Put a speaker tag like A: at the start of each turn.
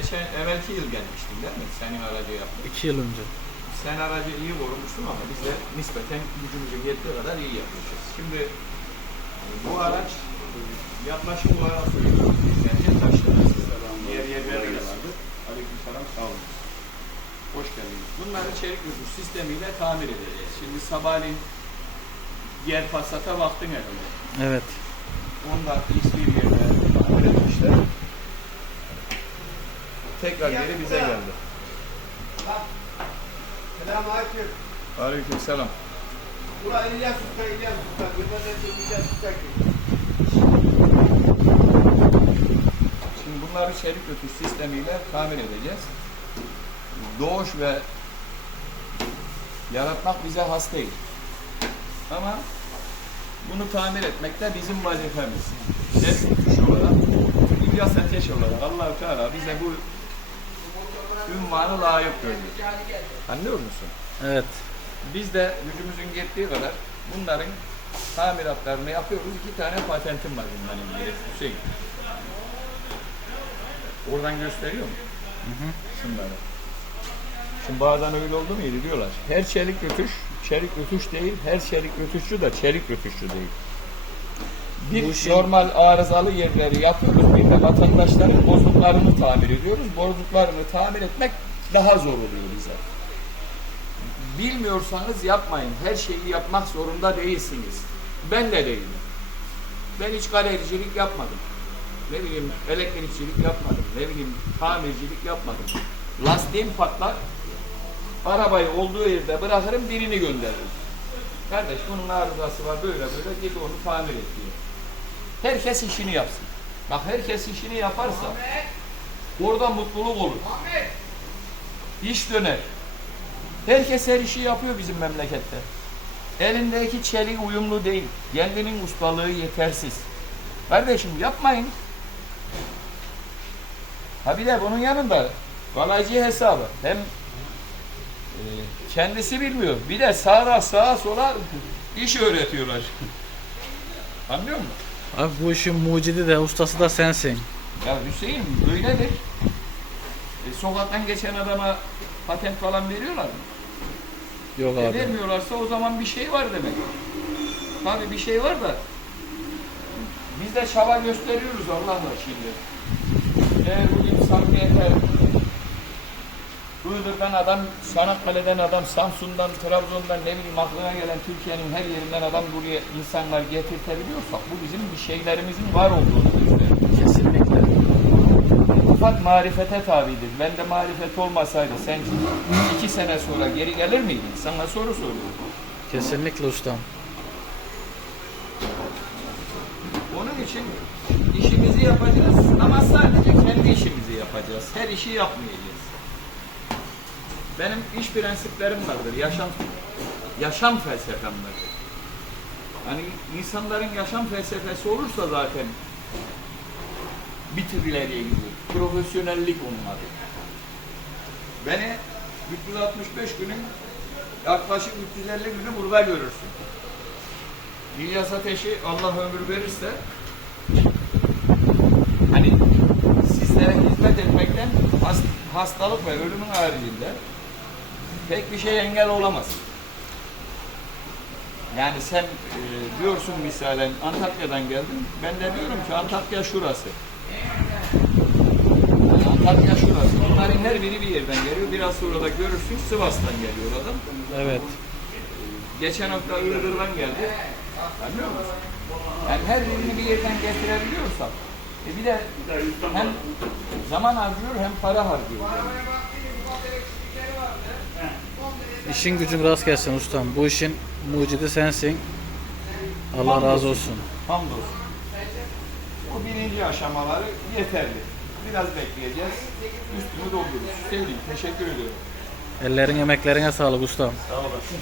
A: geçen evvelki yıl gelmiştin değil mi? Senin aracı yaptın.
B: İki yıl önce.
A: Sen aracı iyi korumuşsun ama biz de nispeten gücümüzün yettiği kadar iyi yapmışız. Şimdi bu araç yaklaşık olarak söylüyorum. Bizden taşıdı. Diğer yerlerde de vardı. Aleykümselam sağ olun. Hoş geldiniz. Bunları çelik nüfus sistemiyle tamir edeceğiz. Şimdi sabahleyin diğer Passat'a baktın herhalde.
B: Evet.
A: Onda XP bir yerine tamir etmişler. Tekrar geri bize geldi.
C: Selamünaleyküm.
A: Aleyküm selam.
C: Ula İlyas Usta, İlyas Usta. Gırmızı İlyas Usta.
A: Şimdi bunları çelik ötüş sistemiyle tamir edeceğiz. Doğuş ve yaratmak bize has değil. Ama bunu tamir etmek de bizim vazifemiz. Ötüş olarak, İlyas Ateş olarak allah Teala bize bu ünvanı layık gördü. Anlıyor musun?
B: Evet.
A: Biz de gücümüzün yettiği kadar bunların tamiratlarını yapıyoruz. İki tane patentim var bunların ilgili. Hüseyin. Oradan gösteriyor mu? Şunları. Şimdi bazen öyle oldu mu iyi diyorlar. Her çelik rötuş, çelik rötuş değil, her çelik rötuşçu da çelik rötuşçu değil. Bir
B: Bu şey-
A: normal arızalı yerleri yapıyoruz, bir de vatandaşların bozuklarını tamir ediyoruz. Bozuklarını tamir etmek daha zor oluyor bize. Bilmiyorsanız yapmayın. Her şeyi yapmak zorunda değilsiniz. Ben de değilim. Ben hiç galericilik yapmadım. Ne bileyim elektrikçilik yapmadım. Ne bileyim tamircilik yapmadım. Lastiğim patlar. Arabayı olduğu yerde bırakırım birini gönderirim. Kardeş bunun arızası var böyle böyle git onu tamir et diyor. Herkes işini yapsın. Bak herkes işini yaparsa orada mutluluk olur. İş döner. Herkes her işi yapıyor bizim memlekette. Elindeki çelik uyumlu değil. Kendinin ustalığı yetersiz. Kardeşim yapmayın. Ha bir de bunun yanında kalaycı hesabı. Hem e, kendisi bilmiyor. Bir de sağa sağa sola iş öğretiyorlar. Anlıyor musun?
B: Abi bu işin mucidi de ustası da sensin.
A: Ya Hüseyin öyledir. E, sokaktan geçen adama patent falan veriyorlar mı?
B: Yok
A: E,
B: abi.
A: vermiyorlarsa o zaman bir şey var demek. Tabii bir şey var da biz de çaba gösteriyoruz Allah'la şimdi. Eğer bugün samimiyete Iğdır'dan adam, Çanakkale'den adam, Samsun'dan, Trabzon'dan ne bileyim aklına gelen Türkiye'nin her yerinden adam buraya insanlar getirtebiliyorsak bu bizim bir şeylerimizin var olduğunu gösteriyor.
B: Kesinlikle.
A: Ufak marifete tabidir. Ben de marifet olmasaydı sen iki sene sonra geri gelir miydin? Sana soru soruyorum.
B: Kesinlikle ustam.
A: Onun için işimizi yapacağız ama sadece kendi işimizi yapacağız. Her işi yapmayacağız. Benim iş prensiplerim vardır. Yaşam yaşam felsefem vardır. Hani insanların yaşam felsefesi olursa zaten bir ileriye gidiyor. Profesyonellik onun adı. Beni 365 günün yaklaşık 350 günü burada görürsün. İlyas Ateş'i Allah ömür verirse hani sizlere hizmet etmekten has- hastalık ve ölümün haricinde pek bir şey engel olamaz. Yani sen e, diyorsun misalen Antakya'dan geldin. Ben de diyorum ki Antakya şurası. Yani Antakya şurası. Bunların her biri bir yerden geliyor. Biraz sonra da görürsün Sivas'tan geliyor adam.
B: Evet.
A: Geçen hafta Iğdır'dan geldi. Anlıyor musun? Yani her birini bir yerden getirebiliyorsak e bir de hem zaman harcıyor hem para harcıyor.
B: İşin gücün rast gelsin ustam. Bu işin mucidi sensin. Allah razı olsun.
A: Hamdolsun. Bu birinci aşamaları yeterli. Biraz bekleyeceğiz. Üstünü doldururuz. Sevgili teşekkür ediyorum.
B: Ellerin emeklerine sağlık ustam.
A: Sağ olasın.